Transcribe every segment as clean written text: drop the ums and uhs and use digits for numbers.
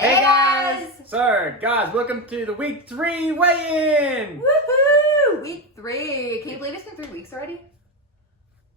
Hey guys! So, guys, welcome to the week 3 weigh-in! Woohoo! Week 3. Can you believe it's been 3 weeks already?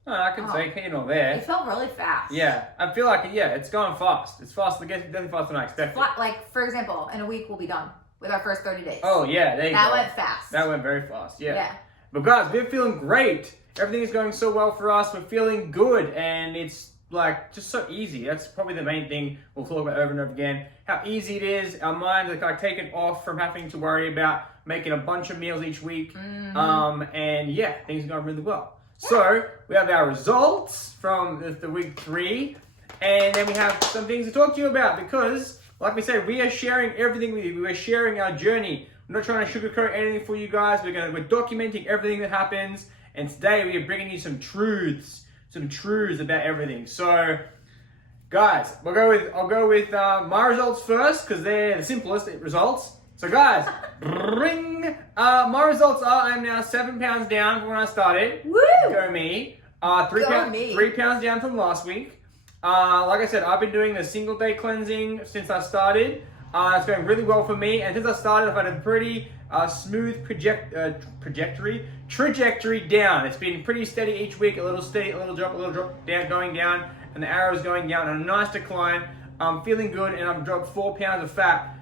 Oh, I can say, you know, there. It felt really fast. Yeah, I feel like, it's going fast. It's faster, definitely faster than I expected. Like, for example, in a week we'll be done with our first 30 days. Oh, yeah, there you go. That went fast. That went very fast, yeah. Yeah. But guys, we're feeling great. Everything is going so well for us. We're feeling good, and it's like just so easy. That's probably the main thing we'll talk about over and over again. How easy it is. Our minds are like taken off from having to worry about making a bunch of meals each week. And yeah, things are going really well. So we have our results from the week 3, and then we have some things to talk to you about because, like we said, we are sharing everything with you. We're sharing our journey. We're not trying to sugarcoat anything for you guys. We're documenting everything that happens, and today we are bringing you some truths about everything. So, guys, I'll go with my results first because they're the simplest results. So, guys, my results are I'm now 7 pounds down from when I started. Woo! Go me. 3 pounds down from last week. Like I said, I've been doing the single day cleansing since I started. It's going really well for me, and since I started, I've had a pretty smooth trajectory down. It's been pretty steady each week, a little drop, down, going down, and the arrow's going down, and a nice decline. I'm feeling good, and I've dropped 4 pounds of fat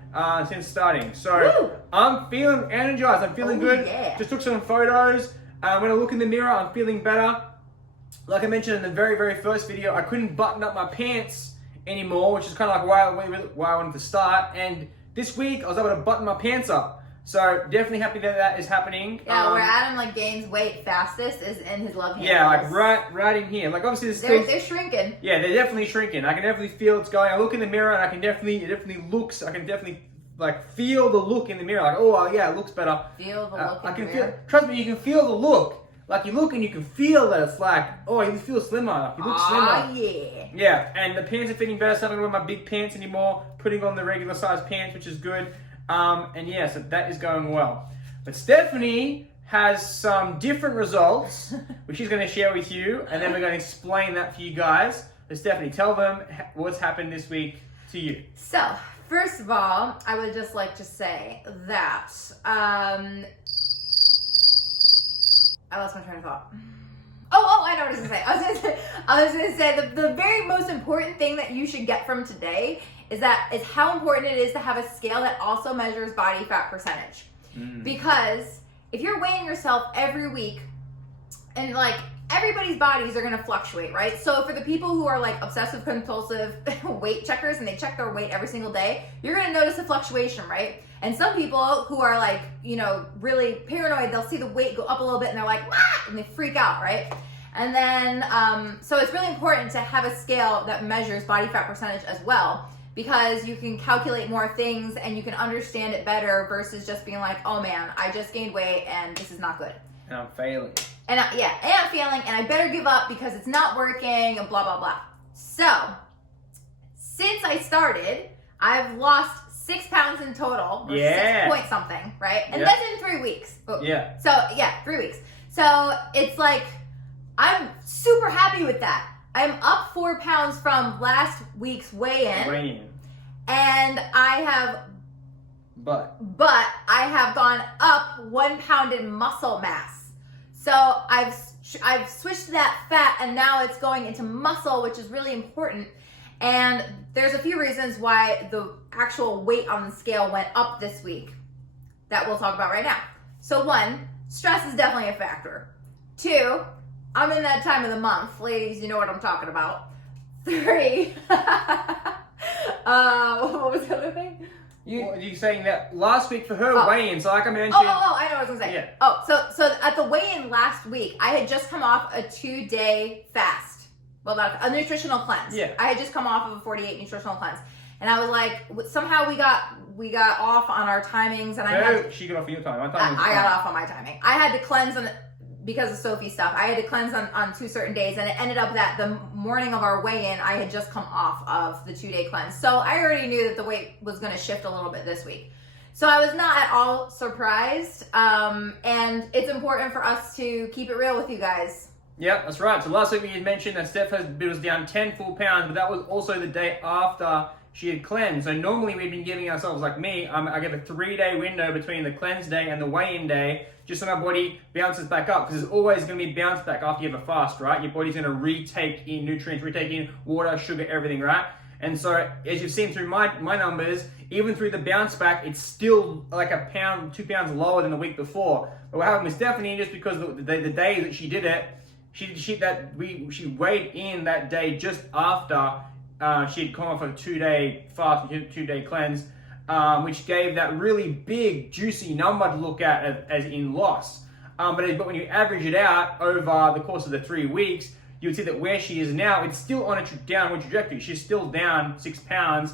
since starting. So Woo! I'm feeling energized. I'm feeling good. Yeah. Just took some photos. When I look in the mirror, I'm feeling better. Like I mentioned in the very, very first video, I couldn't button up my pants anymore, which is kind of like why I wanted to start. And this week I was able to button my pants up, so definitely happy that is happening. Yeah, where Adam gains weight fastest is in his love handles. Yeah, like right in here. Like obviously they're shrinking. Yeah, they're definitely shrinking. I can definitely feel it's going. I look in the mirror and I can definitely like feel the look in the mirror. Like, oh yeah, it looks better. Feel the look in the mirror. Trust me, you can feel the look. Like you look and you can feel that it's like, oh, you feel slimmer. Like you look slimmer. Yeah. Yeah, and the pants are fitting better, so I don't wear my big pants anymore. Putting on the regular size pants, which is good. And yeah, so that is going well. But Stephanie has some different results, which she's going to share with you, and then we're going to explain that for you guys. So Stephanie, tell them what's happened this week to you. So, first of all, I would just like to say that I lost my train of thought. Oh, I know what I was gonna say. I was gonna say the very most important thing that you should get from today is how important it is to have a scale that also measures body fat percentage. Because if you're weighing yourself every week, and like everybody's bodies are gonna fluctuate, right? So for the people who are like obsessive compulsive weight checkers and they check their weight every single day, you're gonna notice a fluctuation, right? And some people who are like, really paranoid, they'll see the weight go up a little bit and they're like, ah! And they freak out, right? And then, so it's really important to have a scale that measures body fat percentage as well, because you can calculate more things and you can understand it better versus just being like, oh man, I just gained weight and this is not good. And I'm failing. And I'm failing and I better give up because it's not working and blah, blah, blah. So, since I started, I've lost 6 pounds in total, or 6 point something, right? And that's in 3 weeks. Yeah. So, 3 weeks. So, it's like, I'm super happy with that. I'm up 4 pounds from last week's weigh-in. And I have... But I have gone up 1 pound in muscle mass. So, I've switched that fat and now it's going into muscle, which is really important. And there's a few reasons why the actual weight on the scale went up this week that we'll talk about right now. So 1, stress is definitely a factor. 2, I'm in that time of the month. Ladies, you know what I'm talking about. 3, what was the other thing? You saying that last week for her weigh-in, so like I mentioned... I know what I was going to say. Yeah. So at the weigh-in last week, I had just come off a 2-day fast. Well, a nutritional cleanse. Yeah. I had just come off of a 48 nutritional cleanse. And I was like, somehow we got off on our timings. And she got off your time. I got off on my timing. I had to cleanse because of Sophie's stuff. I had to cleanse on 2 certain days. And it ended up that the morning of our weigh-in, I had just come off of the 2-day cleanse. So I already knew that the weight was going to shift a little bit this week. So I was not at all surprised. And it's important for us to keep it real with you guys. Yep, that's right. So last week we had mentioned that Steph was down 10 full pounds, but that was also the day after she had cleansed. So normally we've been giving ourselves, like me, I give a 3-day window between the cleanse day and the weigh-in day, just so my body bounces back up, because there's always going to be bounce back after you have a fast, right? Your body's going to retake in nutrients, retake in water, sugar, everything, right? And so, as you've seen through my numbers, even through the bounce back, it's still like a pound, 2 pounds lower than the week before. But what happened with Stephanie, just because the day that she did it, she weighed in that day just after she'd come off a 2-day fast, 2-day cleanse, which gave that really big, juicy number to look at as in loss. But when you average it out over the course of the 3 weeks, you would see that where she is now, it's still on a downward trajectory. She's still down 6 pounds,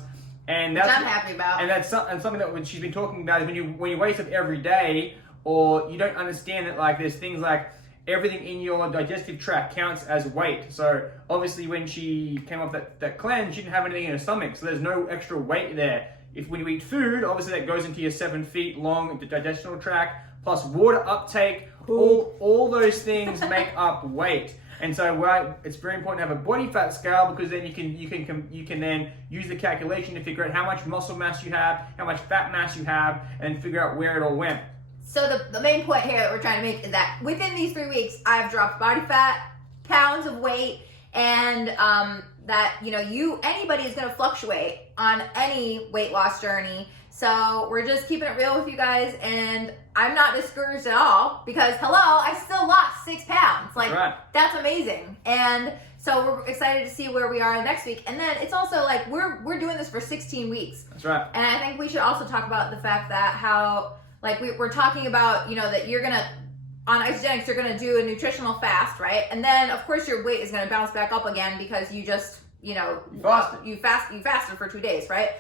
and that's which I'm happy about. And that's something that she's been talking about is when you wake up every day, or you don't understand that like there's things like everything in your digestive tract counts as weight. So obviously when she came off that cleanse, she didn't have anything in her stomach, so there's no extra weight there. When you eat food, obviously that goes into your 7 feet long digestional tract, plus water uptake. All those things make up weight. And so it's very important to have a body fat scale, because then you can then use the calculation to figure out how much muscle mass you have, how much fat mass you have, and figure out where it all went. So the main point here that we're trying to make is that within these 3 weeks, I've dropped body fat, pounds of weight, and that anybody is going to fluctuate on any weight loss journey. So we're just keeping it real with you guys, and I'm not discouraged at all, because hello, I still lost 6 pounds. Like, right. That's amazing. And so we're excited to see where we are next week. And then it's also like we're doing this for 16 weeks. That's right. And I think we should also talk about the fact that how like we're talking about, that you're gonna on Isagenix, you're gonna do a nutritional fast, right? And then of course your weight is gonna bounce back up again because you just you fasted for 2 days, right?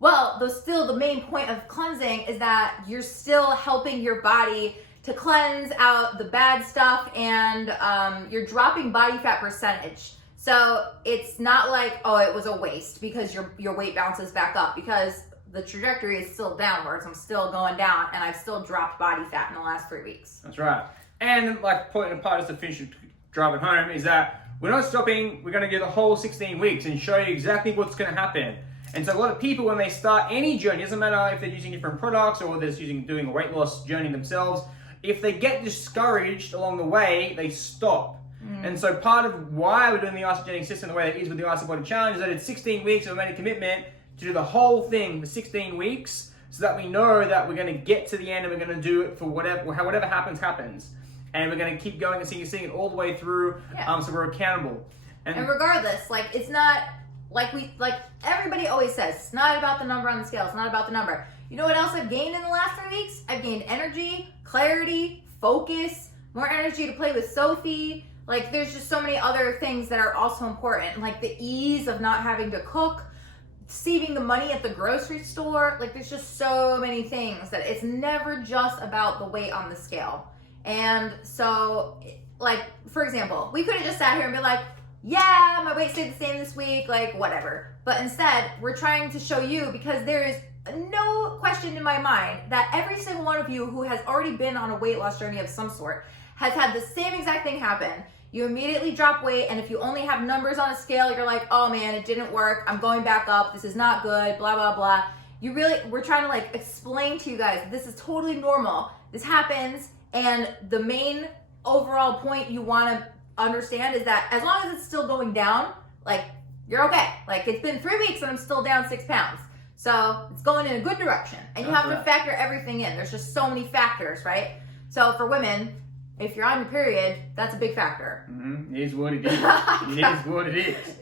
Well, still the main point of cleansing is that you're still helping your body to cleanse out the bad stuff, and you're dropping body fat percentage. So it's not like, oh, it was a waste because your weight bounces back up, because the trajectory is still downwards. I'm still going down, and I've still dropped body fat in the last 3 weeks. That's right. And like point apart, just to finish driving home, is that we're not stopping. We're going to do the whole 16 weeks and show you exactly what's going to happen. And so a lot of people, when they start any journey, doesn't matter if they're using different products or they're doing a weight loss journey themselves, if they get discouraged along the way, they stop. And so part of why we're doing the Isagenix system the way it is with the Isabody Challenge is that it's 16 weeks and we made a commitment to do the whole thing for 16 weeks, so that we know that we're going to get to the end and we're going to do it for whatever happens. And we're going to keep going and seeing it all the way through, so we're accountable. And regardless, like, it's not... Like everybody always says, it's not about the number on the scale. It's not about the number. You know what else I've gained in the last 3 weeks? I've gained energy, clarity, focus, more energy to play with Sophie. Like, there's just so many other things that are also important. Like the ease of not having to cook, saving the money at the grocery store. Like, there's just so many things that it's never just about the weight on the scale. And so, like, for example, we could have just sat here and been like, yeah, my weight stayed the same this week, like, whatever. But instead, we're trying to show you, because there is no question in my mind that every single one of you who has already been on a weight loss journey of some sort has had the same exact thing happen. You immediately drop weight, and if you only have numbers on a scale, you're like, oh man, it didn't work, I'm going back up, this is not good, blah, blah, blah. We're trying to like explain to you guys, this is totally normal. This happens, and the main overall point you want to understand is that as long as it's still going down, like, you're okay. Like, it's been 3 weeks and I'm still down 6 pounds. So it's going in a good direction. And you have to factor everything in. There's just so many factors, right? So for women, if you're on your period, that's a big factor. Mm-hmm. It is what it is. It is what it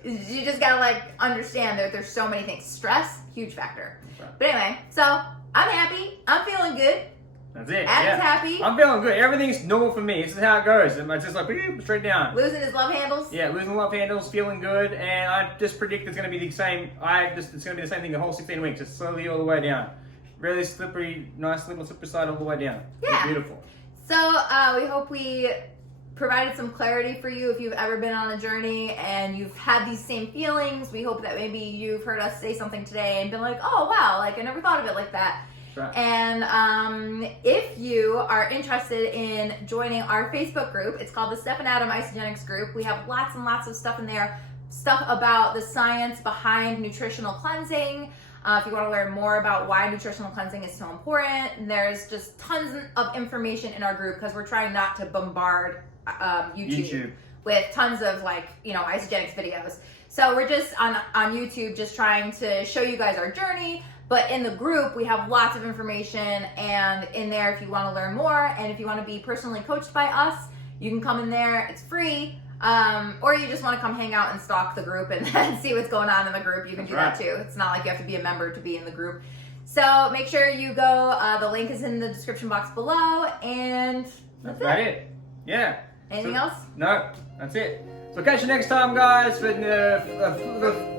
is. You just gotta like understand that there's so many things. Stress, huge factor. But anyway, so I'm happy. I'm feeling good. That's it. Adam's happy. I'm feeling good. Everything's normal for me. This is how it goes. It's just like straight down. Losing his love handles. Yeah, losing love handles, feeling good, and I just predict it's going to be the same. It's going to be the same thing the whole 16 weeks, just slowly all the way down. Really slippery, nice little slippery side all the way down. Yeah. It's beautiful. So we hope we provided some clarity for you if you've ever been on a journey and you've had these same feelings. We hope that maybe you've heard us say something today and been like, oh wow, like I never thought of it like that. Right. And if you are interested in joining our Facebook group, it's called the Steph and Adam Isagenix group. We have lots and lots of stuff in there. stuff about the science behind nutritional cleansing. If you want to learn more about why nutritional cleansing is so important, there's just tons of information in our group because we're trying not to bombard YouTube with tons of Isagenix videos. So we're just on YouTube just trying to show you guys our journey. But in the group, we have lots of information, and in there, if you want to learn more and if you want to be personally coached by us, you can come in there. It's free. Or you just want to come hang out and stalk the group and see what's going on in the group. You can do that too. It's not like you have to be a member to be in the group. So make sure you go. The link is in the description box below, and that's it. Yeah. Anything else? No, that's it. So catch you next time, guys, for the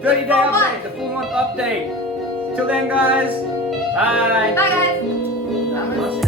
30-day update, the full month update. Till then, guys. Bye. Bye, guys.